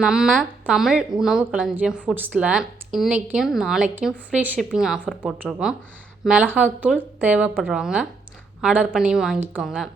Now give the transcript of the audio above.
நம்ம தமிழ் உணவு களஞ்சியம் ஃபுட்ஸில் இன்றைக்கும் நாளைக்கும் ஃப்ரீ ஷிப்பிங் ஆஃபர் போட்டிருக்கோம். மிளகாத்தூள் தேவைப்படுறவங்க ஆர்டர் பண்ணி வாங்கிக்கோங்க.